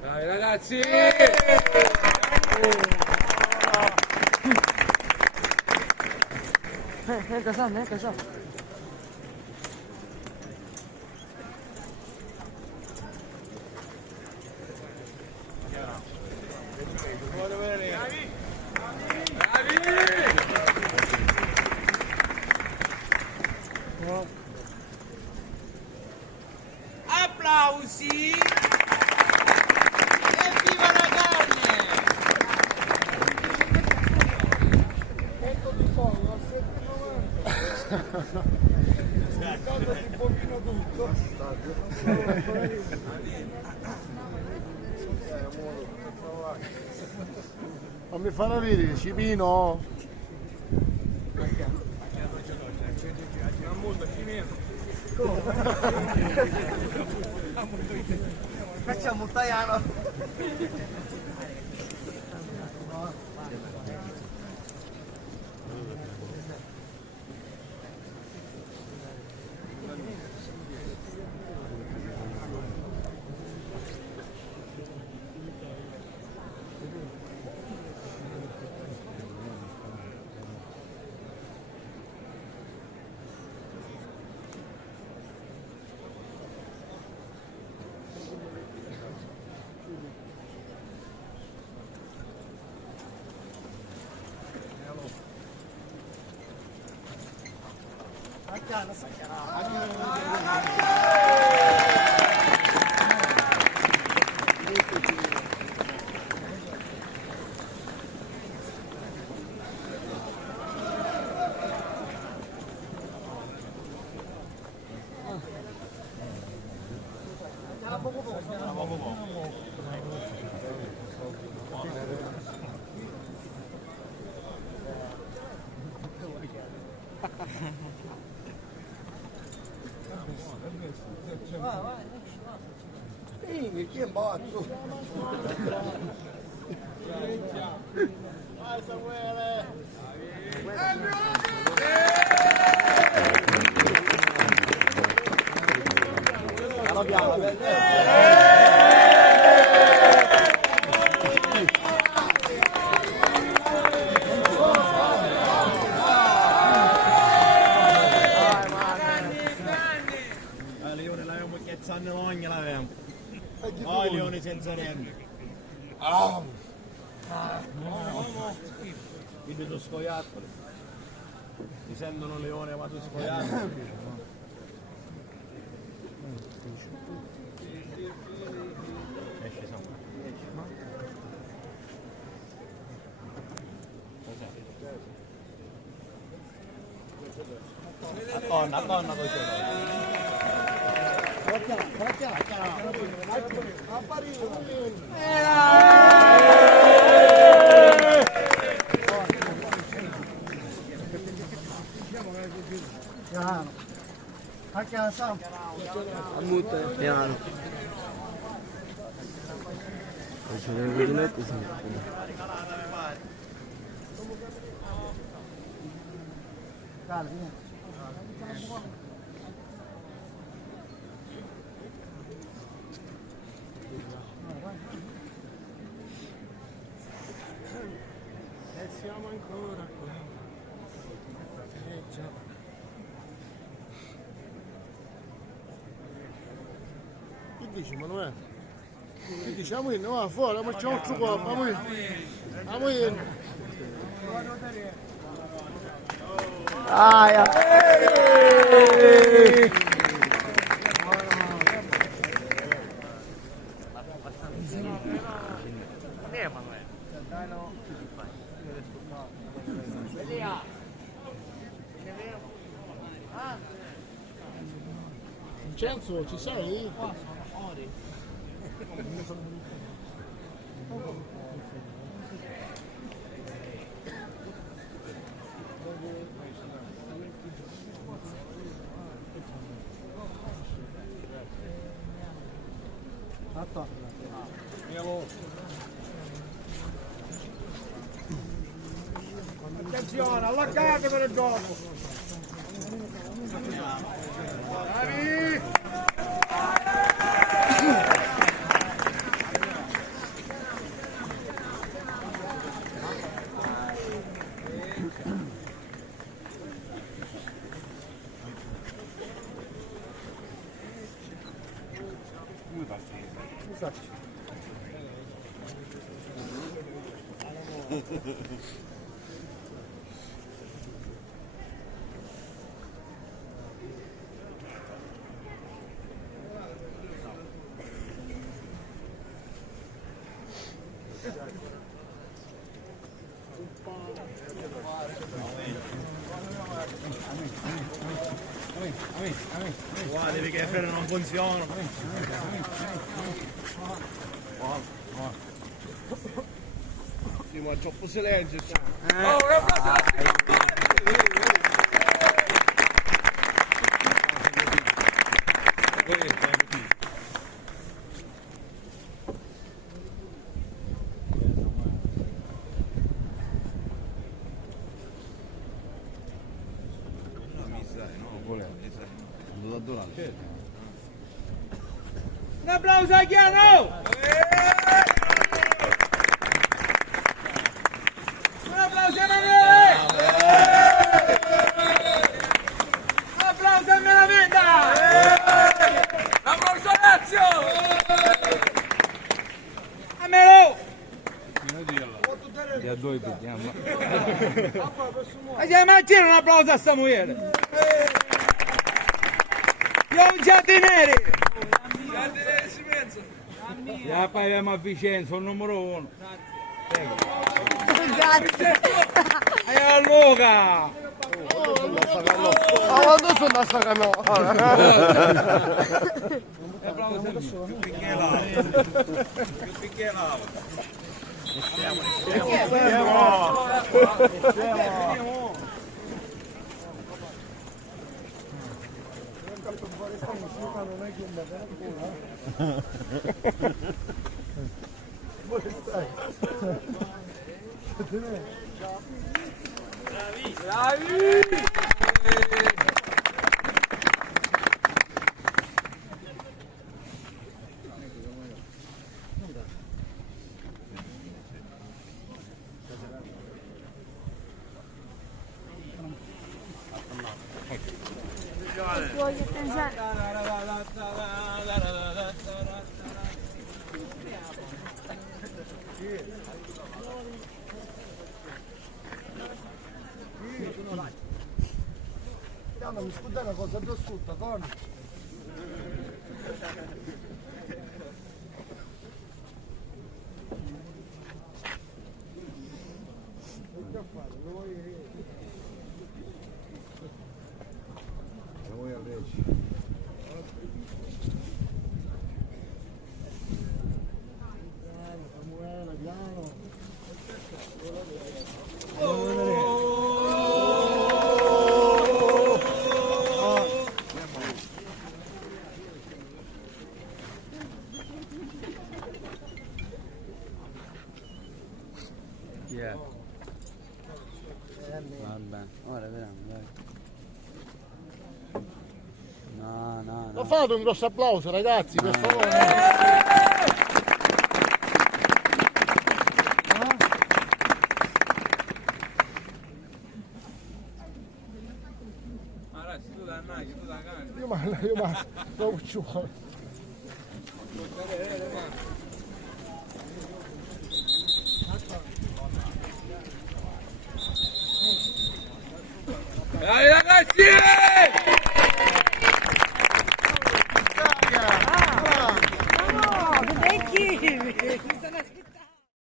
Dai ragazzi! Casam. Applausi! Evviva la carne! Ecco di fondo, a 7,90. Tanto di bovino tutto. Fammi fare vedere, Cipino. Facciamo un tagliano. Che botto! Vai Samuele! Leone l'avevamo chiazzando ogni l'avevamo. Leone senza niente. Quindi sono scoiattoli. Mi sentono leone ma sono scoiattoli. Esce Samuele. A donna così. Anche a Sam. Piano. C'è delle codinette, sì. Dale, vieni. E siamo ancora qui. Che dici, Manuele? Che dici? Amo va fuori, facciamo altro qua, amo in. Aia! Vincenzo, ci sei? funziona, allaccate per il gioco. Bravi! Guarda, che i freni non funzionano. Sì, ma troppo silenzio. Oh, un applauso alla un applauso a Chiano! Un applauso a Daniele! Un applauso a Meraviglia! Un applauso a Lazio! A Melo! Ya due vediamo. Ma si immagina un applauso a Samuele! Io giardinieri! Giardinieri si pensa! Ya poi abbiamo a Vicenza, il numero 1. Grazie. E a Luca! Quando sono a sta canoa? Voglio pensare. Mi scusa una cosa, do sotto, con. Yeah. Vabbè, ora vediamo, dai. No, no, Lo no. fate un grosso applauso, ragazzi, per favore. Ma ragazzi, tu dai macchina, tu dai cane. Io ma, non ci vuole. Guarda,